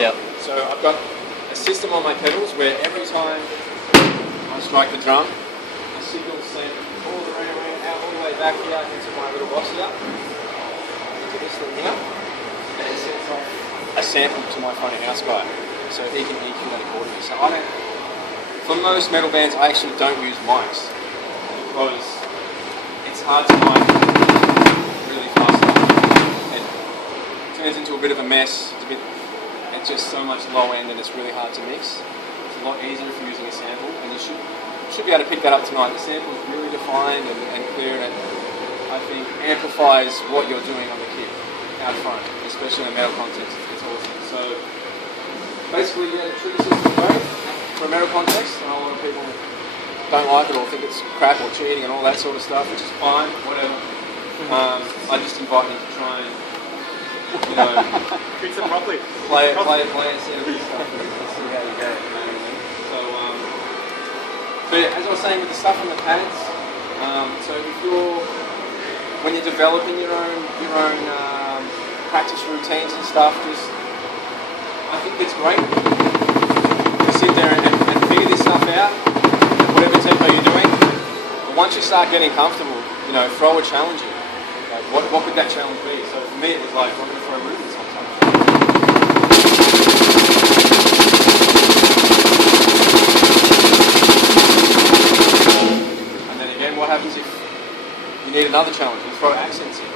Yeah. So I've got a system on my pedals where every time I strike the drum, a signal sent all the way out, all the way back here into my little box here, into this thing here, and it sends off a sample to my front of house guy, so he can EQ that accordingly. So I don't. For most metal bands, I actually don't use mics because it's hard to mic really fast enough. It turns into a bit of a mess. It's just so much low end and it's really hard to mix. It's a lot easier if you're using a sample, and you should be able to pick that up tonight. The sample is really defined and clear, and I think amplifies what you're doing on the kit out front, especially in a metal context. It's awesome. So basically, yeah, the trigger system's great for a metal context. A lot of people don't like it or think it's crap or cheating and all that sort of stuff, which is fine, whatever. I just invite you to try and, you know, fix it properly. Play and see stuff and see how you go. So, but yeah, as I was saying with the stuff on the pads, so if when you're developing your own practice routines and stuff, I think it's great to sit there and figure this stuff out at whatever tempo you're doing. But once you start getting comfortable, you know, throw a challenge in. Like, what could that challenge be? So for me, it was like, I'm going to throw movements on something. And then again, what happens if you need another challenge? You throw accents in.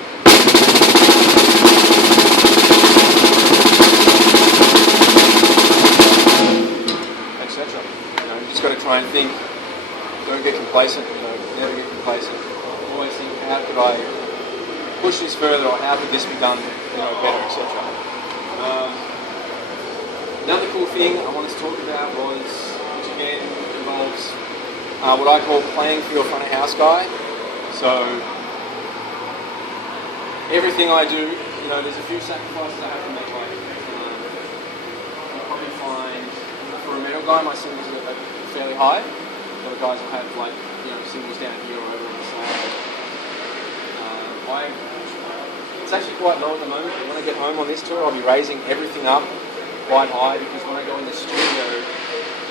Etc. You know, you just got to try and think. Don't get complacent. You know, never get complacent. Always think, how could I push this further, or how could this be done, you know, better, etc. Another cool thing I wanted to talk about was, which again involves what I call playing for your front of house guy. So everything I do, you know, there's a few sacrifices I have to make. Like, you'll probably find for a metal guy, my cymbals are fairly high. A lot of guys will have, like, you know, cymbals down here or over on the side. It's actually quite low at the moment. When I get home on this tour, I'll be raising everything up quite high, because when I go in the studio,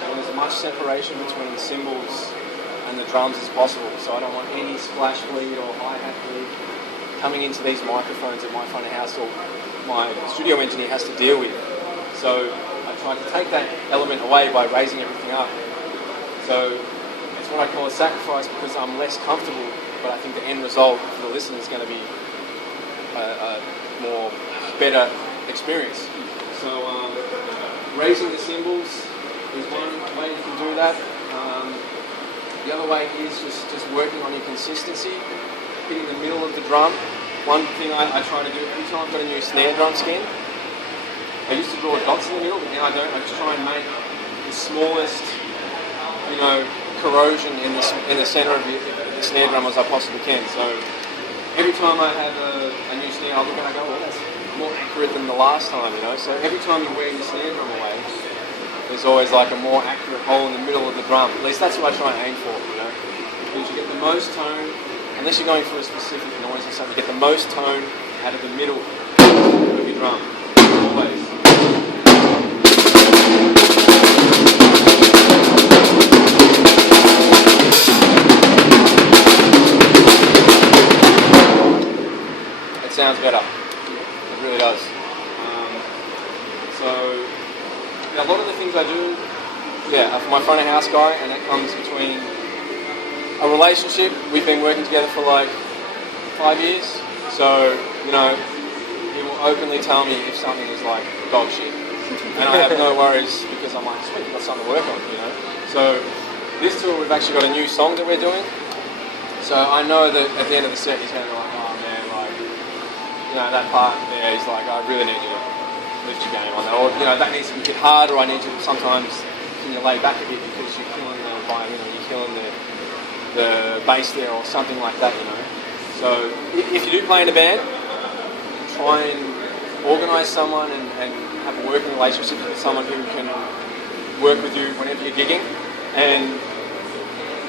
there's as much separation between the cymbals and the drums as possible. So I don't want any splash bleed or hi-hat bleed coming into these microphones that my front of house or my studio engineer has to deal with. So I try to take that element away by raising everything up. So it's what I call a sacrifice, because I'm less comfortable, but I think the end result for the listener is going to be a more better experience. So raising the cymbals is one way you can do that. The other way is just working on your consistency, hitting the middle of the drum. One thing I try to do every time I've got a new snare drum skin, I used to draw dots in the middle, but now I don't. I just try and make the smallest, you know, corrosion in the center of the snare drum as I possibly can. So every time I have a new snare, I look and I go, well, that's more accurate than the last time, you know. So every time you wear your snare drum away, there's always like a more accurate hole in the middle of the drum. At least that's what I try and aim for, you know. Because you get the most tone, unless you're going for a specific noise or something, you get the most tone out of the middle of your drum. Always. Sounds better. It really does. So a lot of the things I do, are for my front of house guy, and that comes between a relationship. We've been working together for like 5 years, so you know, he will openly tell me if something is like dog shit, and I have no worries, because I'm like, sweet, we've got something to work on, you know. So this tour we've actually got a new song that we're doing. So I know that at the end of the set he's going to be like, oh man, like, you know, that part there, he's like, I really need you to lift your game on that, or, you know, that needs to be hit hard, or I need you to sometimes, can you lay back a bit because you're killing the violin, or you're killing the bass there, or something like that, you know. So if you do play in a band, try and organise someone and have a working relationship with someone who can work with you whenever you're gigging, and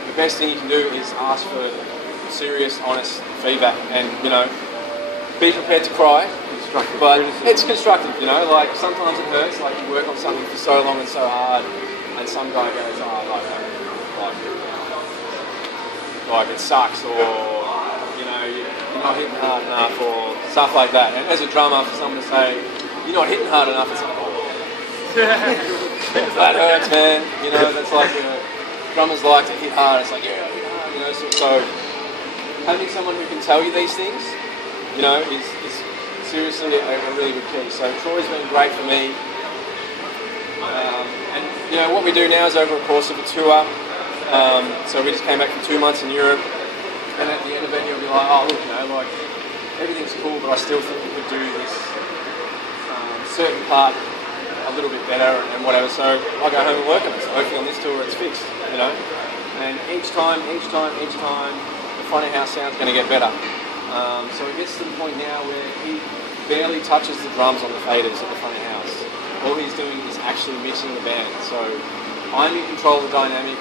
the best thing you can do is ask for serious, honest feedback, and, you know, be prepared to cry. Constructive But criticism. it's constructive, you know, like sometimes it hurts, like you work on something for so long and so hard, and some guy goes, like it sucks, or, you know, you're not hitting hard enough, or stuff like that. And as a drummer, for someone to say, you're not hitting hard enough, it's like, oh, that hurts, man. You know, that's like, drummers like to hit hard, it's like, yeah, hit hard, you know, so having someone who can tell you these things, you know, is seriously a really good key. So Troy's been great for me. And, you know, what we do now is over a course of a tour. So we just came back from 2 months in Europe. And at the end of it, you'll be like, oh, look, you know, like, everything's cool, but I still think we could do this certain part a little bit better and whatever. So I go home and work on it. So hopefully on this tour it's fixed, you know. And each time, the front of house sound's going to get better. So it gets to the point now where he barely touches the drums on the faders at the front of house. All he's doing is actually mixing the band. So I'm in control of the dynamic.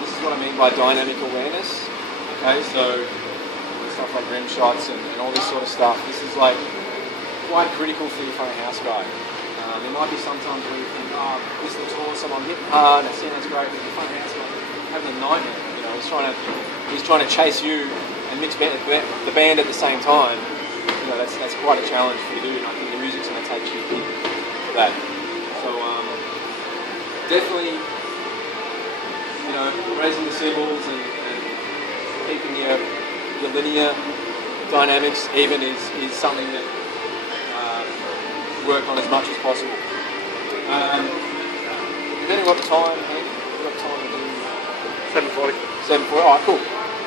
This is what I mean by dynamic awareness. Okay, so stuff like rim shots and all this sort of stuff. This is like quite critical for your front of house guy. There might be sometimes where you think, oh, this looks awesome, I'm hitting hard, that sounds great, but your front of house guy having a nightmare. You know, he's trying to chase you and mix the band at the same time. You know, that's quite a challenge for you to do, and I think the music's going to take you for that. So definitely, you know, raising the cymbals and keeping your linear dynamics even is something that work on as much as possible. Depending on what time, I think, what time to do. 7:40. 7:40. All right, cool.